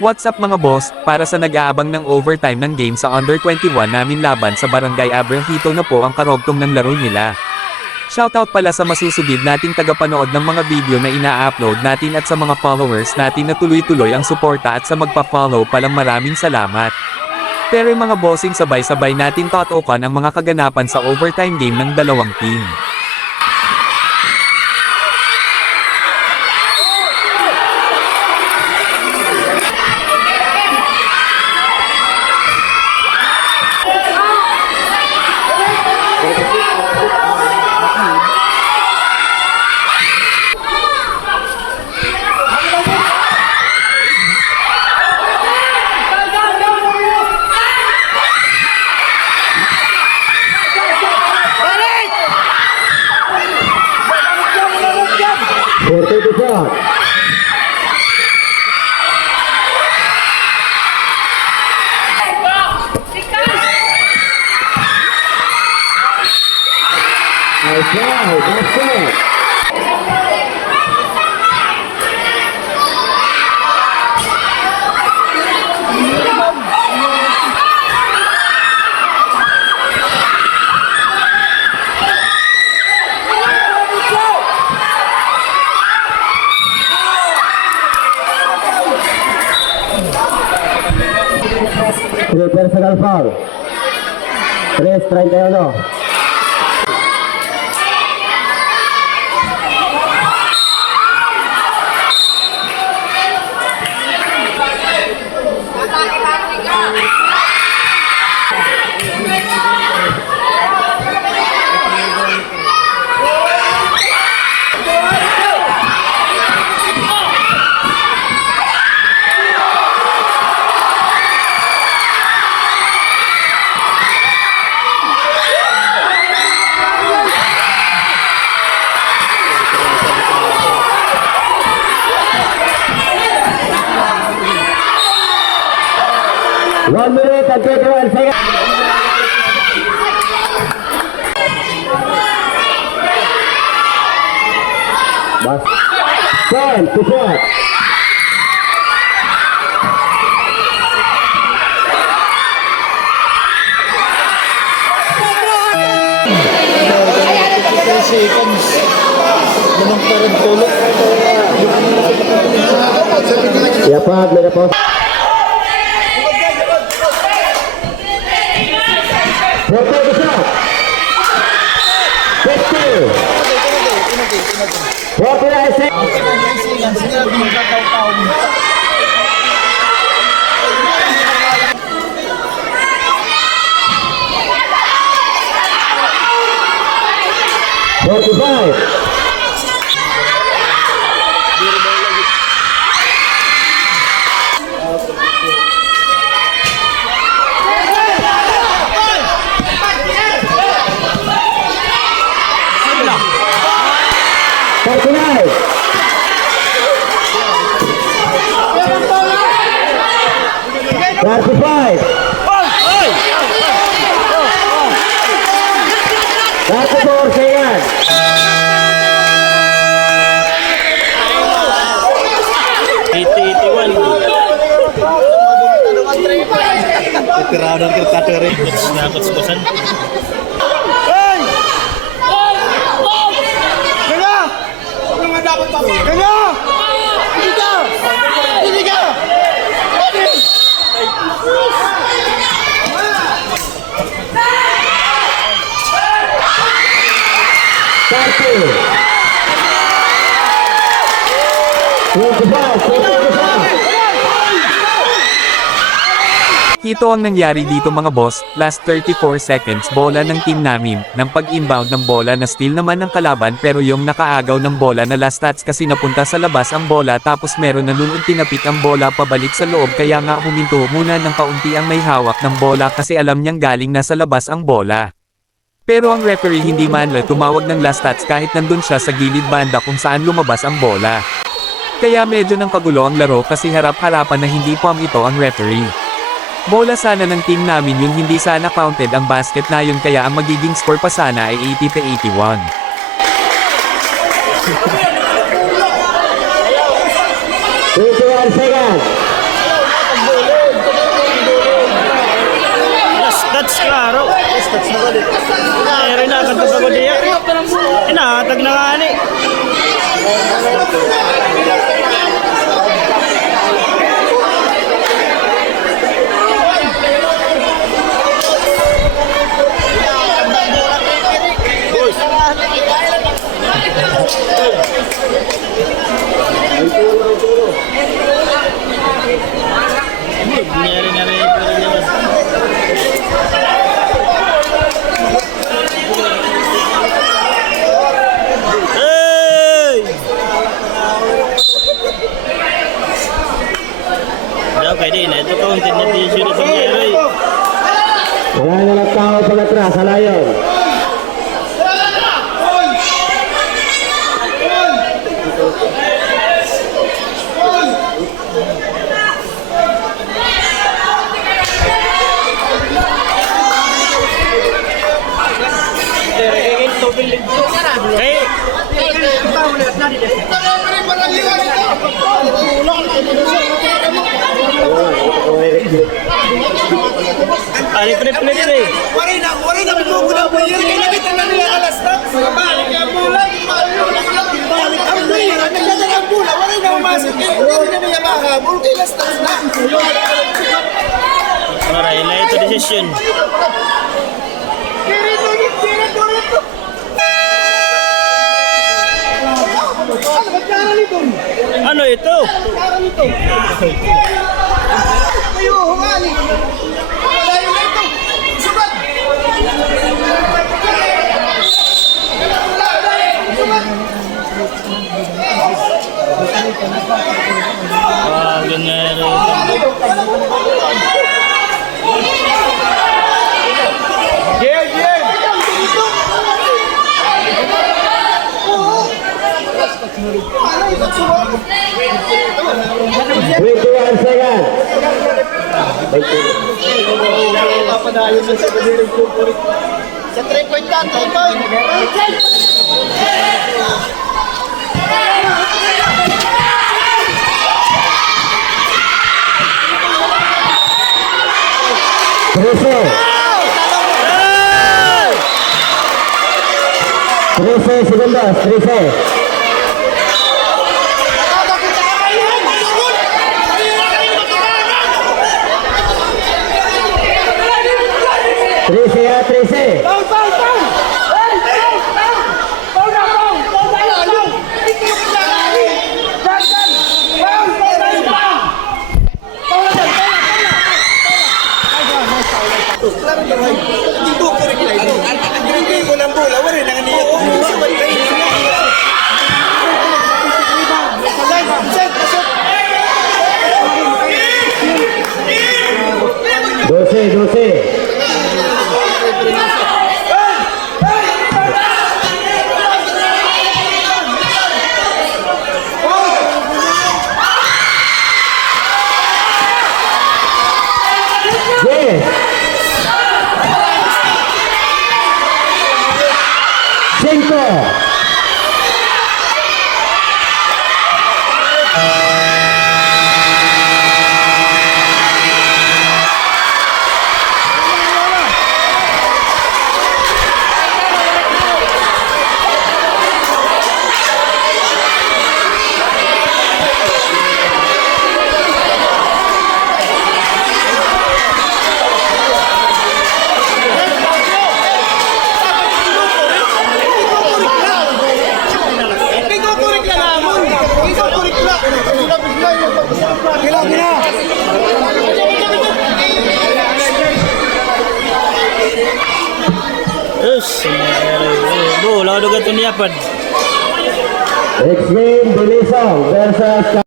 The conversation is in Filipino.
What's up mga boss, para sa nag-aabang ng overtime ng game sa Under 21 namin laban sa Barangay Abrahito na po ang karogtong ng laro nila. Shoutout pala sa masusugid nating tagapanood ng mga video na ina-upload natin at sa mga followers natin na tuloy-tuloy ang suporta at sa magpa-follow palang maraming salamat. Pero mga bossing sabay-sabay natin tatokan ang mga kaganapan sa overtime game ng dalawang team. Personal foul. 3-31. One minute and 21 seconds. Bas. 10 to 4. Seconds. Manang parang tulog. Siapa? Mereka pos. Berapa besar? 50. 49 seconds. Keradan kertatere nyangkut sekosan. Hei! Ganga! Belum dapat apa? Ganga! Ini ka! Ini ka! Ini! Satu. Ito ang nangyari dito mga boss, last 34 seconds bola ng team namin, ng pag-inbound ng bola na steal naman ng kalaban pero yung nakaagaw ng bola na last touch kasi napunta sa labas ang bola tapos meron na nun tinapik ang bola pabalik sa loob kaya nga huminto muna ng kaunti ang may hawak ng bola kasi alam niyang galing na sa labas ang bola. Pero ang referee hindi man lang tumawag ng last touch kahit nandun siya sa gilid banda kung saan lumabas ang bola. Kaya medyo nang kagulo ang laro kasi harap-harapan na hindi pam ito ang referee. Bola sana ng team namin yun, hindi sana counted ang basket na yun, kaya ang magiging score pa sana ay 80-81. 21 seconds. That's klaro. That's na balik. Ay, na kanto sa godiya. Inahatag na nga ni. Nyari-nyari pwede na. Ito counted na tissue na Tonyero. Wala na nagtao pag-atras sa Lion. Ari triple eh. Waray na binugo na player kaya nakita na nila alas na. Balik ang bola, balik ang player, nagdadala ang bola, waray na umasok. Hindi na niya mahabol kay last na. Maray na ito decision. Ano ito? Kayo, humali. Layo na ito. Sugat. Ganyan. Sa 3 point lang, 3 point. Trece segundos, 13. Trece ya, 13. Hindi ko correct na ito. Hindi ko ng bola, waray na niya. Sugat kayo. Doce. Yes. 5. Bola udah ganti niapan. Next game, Bilisong versus